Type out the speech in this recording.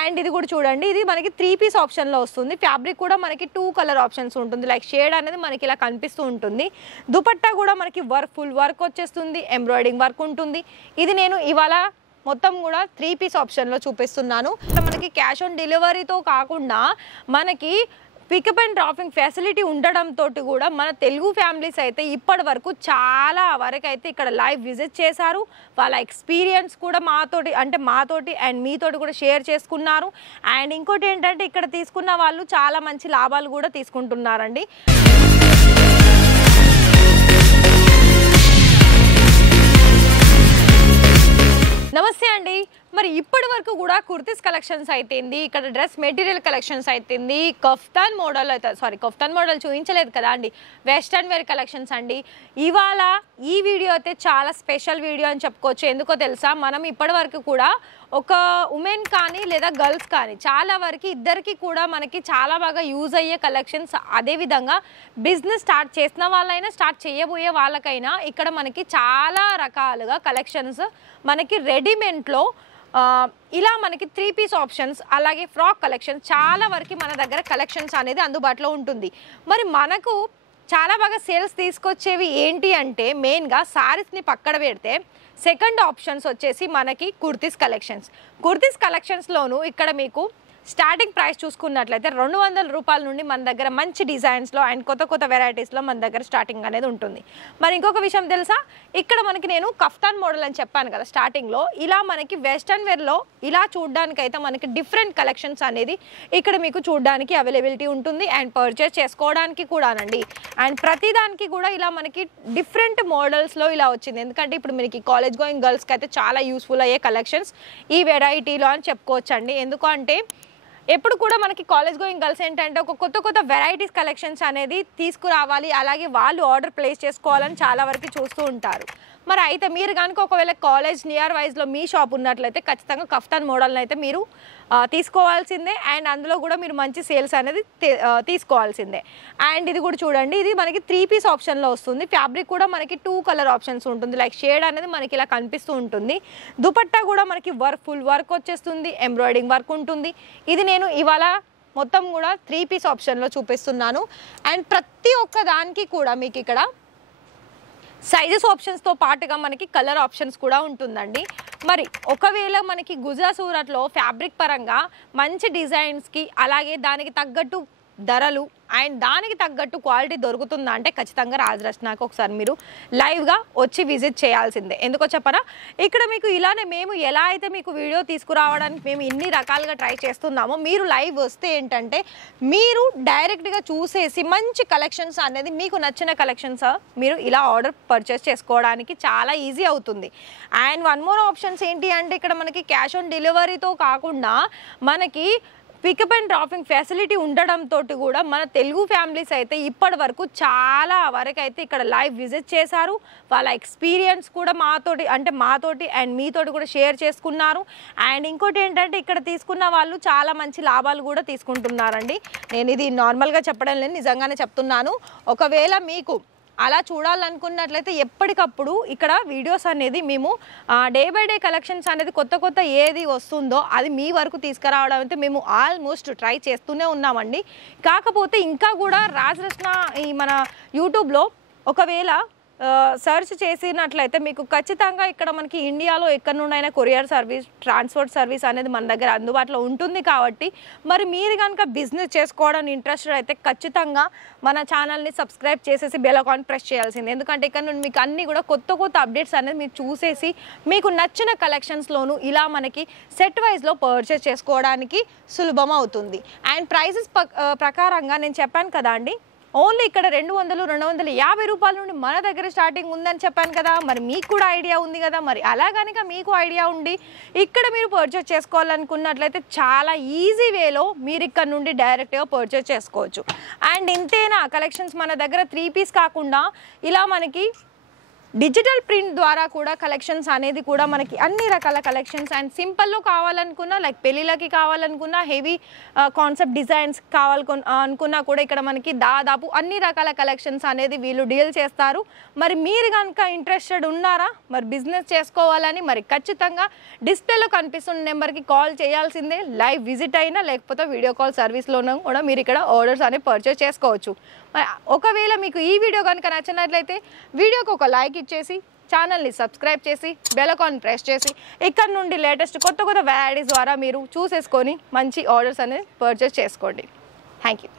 And ఇది కూడా చూడండి, ఇది మనకి 3 పీస్ ఆప్షన్లో వస్తుంది. ఫ్యాబ్రిక్ కూడా మనకి 2 కలర్ ఆప్షన్స్ ఉంటుంది. లైక్ షేడ్ అనేది మనకి ఇలా కనిపిస్తూ ఉంటుంది. దుపట్టా కూడా మనకి ఫుల్ వర్క్ వచ్చేస్తుంది, ఎంబ్రాయిడింగ్ వర్క్ ఉంటుంది. ఇది నేను ఇవాళ మొత్తం కూడా 3 పీస్ ఆప్షన్లో చూపిస్తున్నాను. మనకి క్యాష్ ఆన్ డెలివరీతో కాకుండా మనకి పికప్ అండ్ డ్రాపింగ్ ఫెసిలిటీ ఉండడంతో కూడా మన తెలుగు ఫ్యామిలీస్ అయితే ఇప్పటి వరకు చాలా వరకు అయితే ఇక్కడ లైవ్ విజిట్ చేశారు. వాళ్ళ ఎక్స్పీరియన్స్ కూడా మాతోటి అండ్ మీతోటి కూడా షేర్ చేసుకున్నారు. అండ్ ఇంకోటి ఏంటంటే ఇక్కడ తీసుకున్న వాళ్ళు చాలా మంచి లాభాలు కూడా తీసుకుంటున్నారండి. నమస్తే అండి. మరి ఇప్పటి వరకు కూడా కుర్తీస్ కలెక్షన్స్ అయితేంది, ఇక్కడ డ్రెస్ మెటీరియల్ కలెక్షన్స్ అయితేంది, కఫ్తాన్ మోడల్ చూపించలేదు కదా అండి, వెస్టర్న్ వేర్ కలెక్షన్స్ అండి. ఇవాళ ఈ వీడియో అయితే చాలా స్పెషల్ వీడియో అని చెప్పుకోవచ్చు. ఎందుకో తెలుసా, మనం ఇప్పటి వరకు కూడా ఒక ఉమెన్ కానీ లేదా గర్ల్స్ కానీ చాలా వరకు ఇద్దరికి కూడా మనకి చాలా బాగా యూజ్ అయ్యే కలెక్షన్స్, అదేవిధంగా బిజినెస్ స్టార్ట్ చేసిన వాళ్ళైనా స్టార్ట్ చేయబోయే వాళ్ళకైనా ఇక్కడ మనకి చాలా రకాలుగా కలెక్షన్స్ మనకి రెడీమేడ్లో ఇలా మనకి 3 పీస్ ఆప్షన్స్, అలాగే ఫ్రాక్ కలెక్షన్స్ చాలా వరకు మన దగ్గర కలెక్షన్స్ అనేది అందుబాటులో ఉంటుంది. మరి మనకు చాలా బాగా సేల్స్ తీసుకొచ్చేవి ఏంటి అంటే మెయిన్గా శారీస్ని పక్కన పెడితే సెకండ్ ఆప్షన్స్ వచ్చేసి మనకి కుర్తీస్ కలెక్షన్స్లోను ఇక్కడ మీకు స్టార్టింగ్ ప్రైస్ చూసుకున్నట్లయితే 200 రూపాయల నుండి మన దగ్గర మంచి డిజైన్స్లో అండ్ కొత్త వెరైటీస్లో మన దగ్గర స్టార్టింగ్ అనేది ఉంటుంది. మరి ఇంకొక విషయం తెలుసా, ఇక్కడ మనకి నేను కఫ్తాన్ మోడల్ అని చెప్పాను కదా స్టార్టింగ్లో, ఇలా మనకి వెస్టర్న్ వేర్లో ఇలా చూడడానికి అయితే మనకి డిఫరెంట్ కలెక్షన్స్ అనేది ఇక్కడ మీకు చూడడానికి అవైలబిలిటీ ఉంటుంది అండ్ పర్చేస్ చేసుకోవడానికి కూడానండి. అండ్ ప్రతిదానికి కూడా ఇలా మనకి డిఫరెంట్ మోడల్స్లో ఇలా వచ్చింది. ఎందుకంటే ఇప్పుడు మనకి కాలేజ్ గోయింగ్ గర్ల్స్కి అయితే చాలా యూస్ఫుల్ అయ్యే కలెక్షన్స్ ఈ వెరైటీలో అని చెప్పుకోవచ్చండి. ఎందుకంటే ఎప్పుడు కూడా మనకి కాలేజ్ గోయింగ్ గర్ల్స్ ఏంటంటే ఒక కొత్త వెరైటీస్ కలెక్షన్స్ అనేది తీసుకురావాలి, అలాగే వాళ్ళు ఆర్డర్ ప్లేస్ చేసుకోవాలని చాలా వరకు చూస్తూ ఉంటారు. మరి అయితే మీరు కనుక ఒకవేళ కాలేజ్ నియర్ వైజ్లో మీ షాప్ ఉన్నట్లయితే ఖచ్చితంగా కఫ్తాన్ మోడల్ని అయితే మీరు తీసుకోవాల్సిందే. అండ్ అందులో కూడా మీరు మంచి సేల్స్ అనేది తీసుకోవాల్సిందే. అండ్ ఇది కూడా చూడండి, ఇది మనకి 3 పీస్ ఆప్షన్లో వస్తుంది. ఫ్యాబ్రిక్ కూడా మనకి 2 కలర్ ఆప్షన్స్ ఉంటుంది. లైక్ షేడ్ అనేది మనకి ఇలా కనిపిస్తూ ఉంటుంది. దుపట్టా కూడా మనకి ఫుల్ వర్క్ వచ్చేస్తుంది, ఎంబ్రాయిడింగ్ వర్క్ ఉంటుంది. ఇది నేను ఇవాళ మొత్తం కూడా 3 పీస్ ఆప్షన్లో చూపిస్తున్నాను. అండ్ ప్రతి ఒక్క దానికి కూడా మీకు ఇక్కడ సైజెస్ ఆప్షన్స్తో పాటుగా మనకి కలర్ ఆప్షన్స్ కూడా ఉంటుందండి. మరి ఒకవేళ మనకి గుజరాత్ సూరత్లో ఫ్యాబ్రిక్ పరంగా మంచి డిజైన్స్కి అలాగే దానికి తగ్గట్టు ధరలు అండ్ దానికి తగ్గట్టు క్వాలిటీ దొరుకుతుందా అంటే ఖచ్చితంగా రాజరత్నాకి ఒకసారి మీరు లైవ్గా వచ్చి విజిట్ చేయాల్సిందే. ఎందుకో చెప్పరా, ఇక్కడ మీకు ఇలానే మేము ఎలా అయితే మీకు వీడియో తీసుకురావడానికి మేము ఇన్ని రకాలుగా ట్రై చేస్తున్నామో, మీరు లైవ్ వస్తే ఏంటంటే మీరు డైరెక్ట్గా చూసేసి మంచి కలెక్షన్స్ అనేది మీకు నచ్చిన కలెక్షన్స్ మీరు ఇలా ఆర్డర్ పర్చేస్ చేసుకోవడానికి చాలా ఈజీ అవుతుంది. అండ్ వన్ మోర్ ఆప్షన్స్ ఏంటి అంటే ఇక్కడ మనకి క్యాష్ ఆన్ డెలివరీతో కాకుండా మనకి పికప్ అండ్ డ్రాపింగ్ ఫెసిలిటీ ఉండడంతో కూడా మన తెలుగు ఫ్యామిలీస్ అయితే ఇప్పటి వరకు చాలా వరకు అయితే ఇక్కడ లైవ్ విజిట్ చేశారు. వాళ్ళ ఎక్స్పీరియన్స్ కూడా మాతోటి అండ్ మీతోటి కూడా షేర్ చేసుకున్నారు. అండ్ ఇంకోటి ఏంటంటే ఇక్కడ తీసుకున్న వాళ్ళు చాలా మంచి లాభాలు కూడా తీసుకుంటున్నారండి. నేను ఇది నార్మల్గా చెప్పడం లేదు, నిజంగానే చెప్తున్నాను. ఒకవేళ మీకు అలా చూడాలనుకున్నట్లయితే ఎప్పటికప్పుడు ఇక్కడ వీడియోస్ అనేది మేము డే బై డే కలెక్షన్స్ అనేది కొత్త ఏది వస్తుందో అది మీ వరకు తీసుకురావడం అయితే మేము ఆల్మోస్ట్ ట్రై చేస్తూనే ఉన్నామండి. కాకపోతే ఇంకా కూడా రాజరత్న ఈ మన యూట్యూబ్లో ఒకవేళ సర్చ్ చేసినట్లయితే మీకు ఖచ్చితంగా ఇక్కడ మనకి ఇండియాలో ఎక్కడి నుండైనా కొరియర్ సర్వీస్, ట్రాన్స్పోర్ట్ సర్వీస్ అనేది మన దగ్గర అందుబాటులో ఉంటుంది. కాబట్టి మరి మీరు కనుక బిజినెస్ చేసుకోవడానికి ఇంట్రెస్టెడ్ అయితే ఖచ్చితంగా మన ఛానల్ని సబ్స్క్రైబ్ చేసేసి బెల్ ఐకాన్ ప్రెస్ చేయాల్సింది. ఎందుకంటే ఇక్కడ నుండి మీకు అన్నీ కూడా కొత్త అప్డేట్స్ అనేది మీరు చూసేసి మీకు నచ్చిన కలెక్షన్స్లోనూ ఇలా మనకి సెట్ వైజ్లో పర్చేస్ చేసుకోవడానికి సులభం అవుతుంది. అండ్ ప్రైజెస్ ప్రకారంగా నేను చెప్పాను కదా అండి, ఓన్లీ ఇక్కడ 200-250 రూపాయల నుండి మన దగ్గర స్టార్టింగ్ ఉందని చెప్పాను కదా. మరి మీకు కూడా ఐడియా ఉంది కదా, మరి అలా కనుక మీకు ఐడియా ఉండి ఇక్కడ మీరు పర్చేస్ చేసుకోవాలనుకున్నట్లయితే చాలా ఈజీ వేలో మీరు ఇక్కడ నుండి డైరెక్ట్గా పర్చేస్ చేసుకోవచ్చు. అండ్ ఇంతేనా కలెక్షన్స్ మన దగ్గర 3 పీస్ కాకుండా ఇలా మనకి డిజిటల్ ప్రింట్ ద్వారా కూడా కలెక్షన్స్ అనేది కూడా మనకి అన్ని రకాల కలెక్షన్స్ అండ్ సింపుల్లో కావాలనుకున్నా లైక్ పెళ్ళిళ్ళకి కావాలనుకున్నా హెవీ కాన్సెప్ట్ డిజైన్స్ అనుకున్నా కూడా ఇక్కడ మనకి దాదాపు అన్ని రకాల కలెక్షన్స్ అనేది వీళ్ళు డీల్ చేస్తారు. మరి మీరు కనుక ఇంట్రెస్టెడ్ ఉన్నారా మరి బిజినెస్ చేసుకోవాలని మరి ఖచ్చితంగా డిస్ప్లేలో కనిపిస్తున్న నెంబర్కి కాల్ చేయాల్సిందే. లైవ్ విజిట్ అయినా లేకపోతే వీడియో కాల్ సర్వీస్లోనూ కూడా మీరు ఇక్కడ ఆర్డర్స్ అనేవి పర్చేస్ చేసుకోవచ్చు. ఒకవేళ మీకు ఈ వీడియో కనుక నచ్చినట్లయితే వీడియోకి ఒక లైక్ ఇచ్చేసి ఛానల్ని సబ్స్క్రైబ్ చేసి బెల్ ఐకాన్ ప్రెస్ చేసి ఇక్కడ నుండి లేటెస్ట్ కొత్త వెరైటీస్ ద్వారా మీరు చూసేసుకొని మంచి ఆర్డర్స్ అనేది పర్చేస్ చేసుకోండి. Thank you.